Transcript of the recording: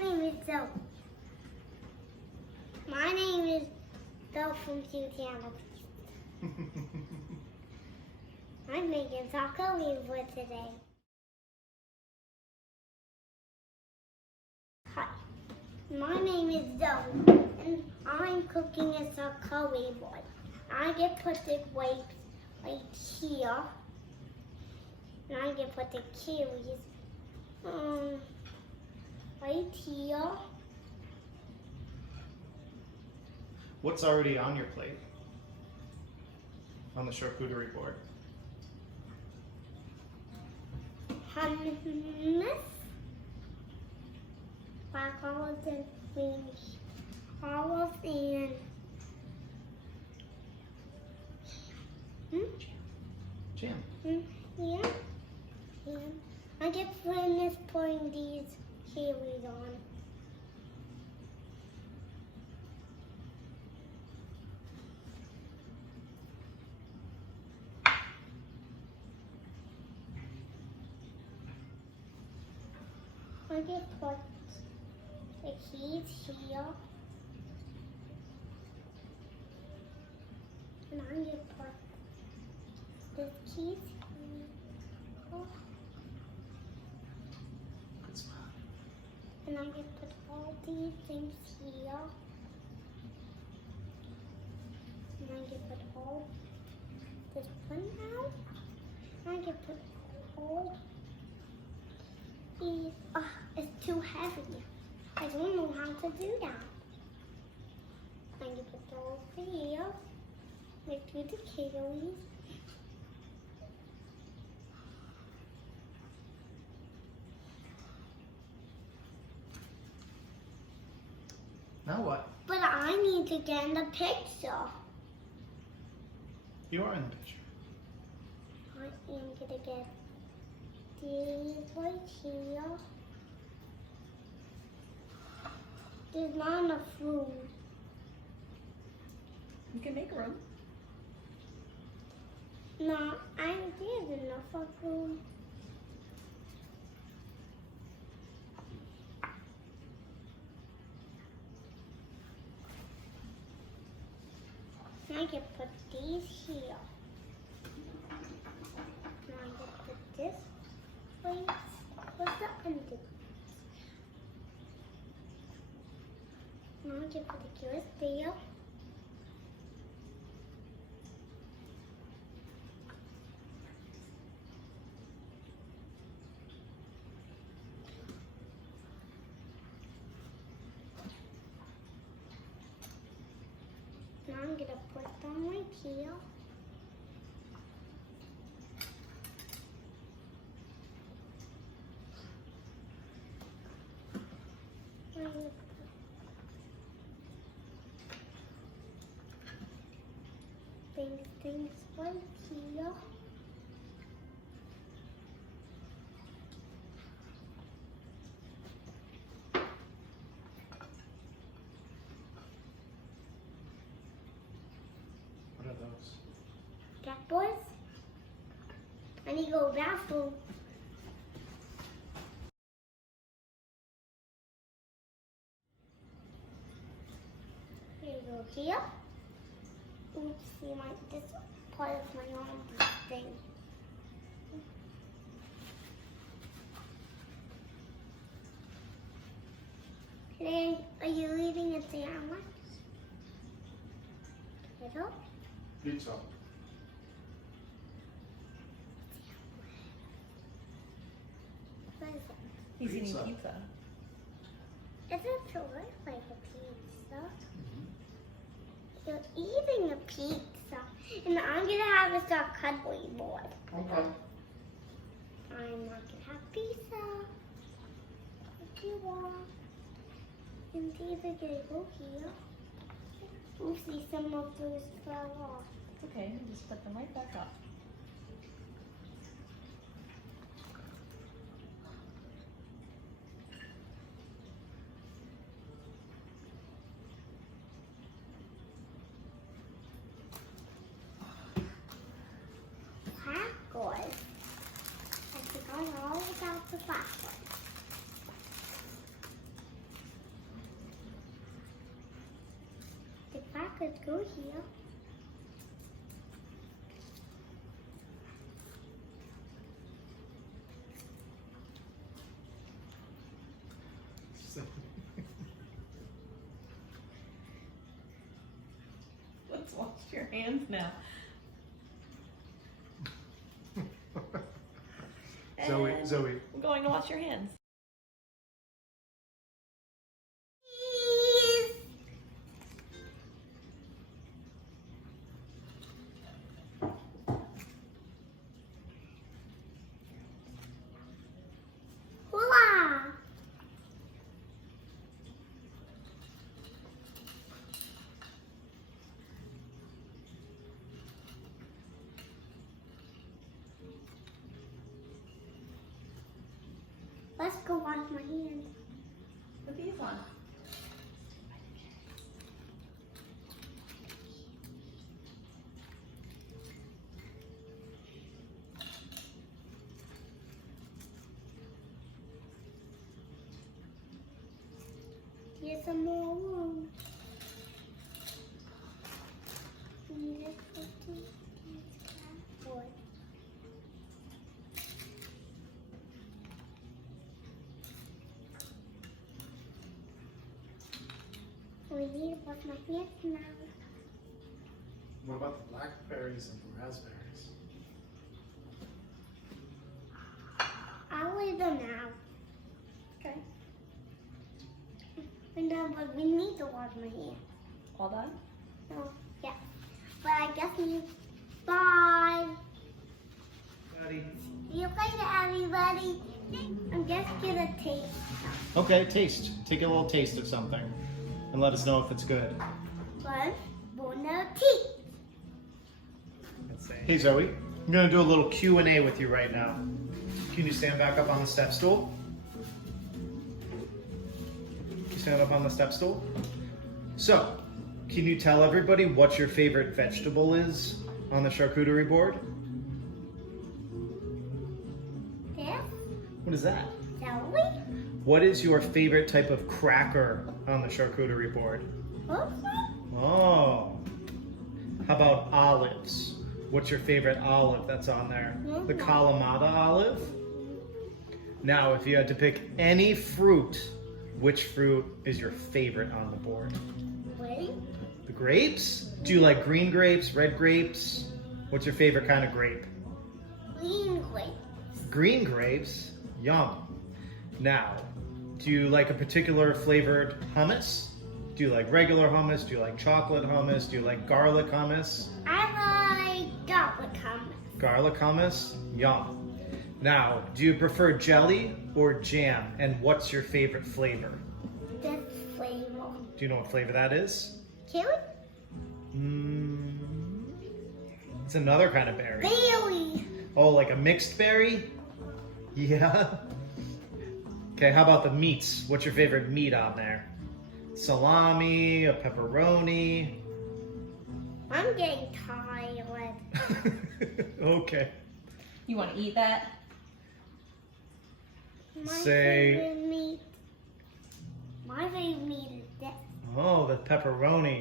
name is Zoe. My name is Zoe from Louisiana. I'm making Charcuterie Board today. Hi, my name is Zoe, and I'm cooking a Charcuterie Board. I can put it right here, and I can put the cherries right here. What's already on your plate? On the charcuterie board? Hummus, black olives and green olives and Jam. yeah. And I get finished putting these cherries on. I can put the keys here. And I'm going to put this keys here. Good spot. And I'm going to put all these things here. And I'm going to put all this one out. And I'm going to put all these. It's too heavy. I don't know how to do that. I'm going to put those over here. Like do the cherries. Now what? But I need to get in the picture. You are in the picture. I am gonna get these right here. There's not enough room. You can make room. No, there's enough of room. I can put these here. Now I can put this place. What's the end? Now I can put the carrots there. Now I'm gonna put them right here. I'm gonna put things right here. What are those? Cat boys. I need to go to the bathroom. Here you go here. Oops, this part of my arm thing. Today, are you eating a sandwich? Little? Pizza. What is it? He's eating Pizza. pizza. Is it to look like a pizza? You're eating a pizza. And I'm gonna have a charcuterie board. Okay. I'm not gonna have pizza. What do you want? And these are gonna go here. Oopsie, some of those fell off. It's okay, you just put them right back up. Blackboard. I forgot all about the blackboard. You're here. Let's wash your hands now. Zoe, And Zoe. we're going to wash your hands. Cheese. Hola. Let's go wash my hands. Put these on. Here's some more room. Need it for the cardboard. We need to wash my hands now. What about the blackberries and the raspberries? I'll leave them now. Okay. And then, but we need to wash my hands. All done? So, yeah. But I guess we. Bye. Daddy. See you later, everybody. I'm just gonna taste. Okay, taste. Take a little taste of something and let us know if it's good. One, bon appetit. Let's say. Hey Zoe, I'm gonna do a little Q&A with you right now. Can you stand back up on the step stool? Can you stand up on the step stool? So, can you tell everybody what your favorite vegetable is on the charcuterie board? This, What is that? celery, What is your favorite type of cracker on the charcuterie board? also, Oh. How about olives? What's your favorite olive that's on there? The Kalamata olive? Now, if you had to pick any fruit, which fruit is your favorite on the board? wait, The grapes? Do you like green grapes, red grapes? What's your favorite kind of grape? green grape. Green grapes? Yum. Now, do you like a particular flavored hummus? Do you like regular hummus? Do you like chocolate hummus? Do you like garlic hummus? I like garlic hummus. Garlic hummus? Yum. Now, do you prefer jelly or jam? And what's your favorite flavor? This flavor. Do you know what flavor that is? Kiwi? It's another kind of berry. Berry. Oh, like a mixed berry? Yeah. Okay, how about the meats? What's your favorite meat on there? Salami, a pepperoni? I'm getting tired. Okay. You want to eat that? My Say- favorite meat. My favorite meat is this. Oh, the pepperoni.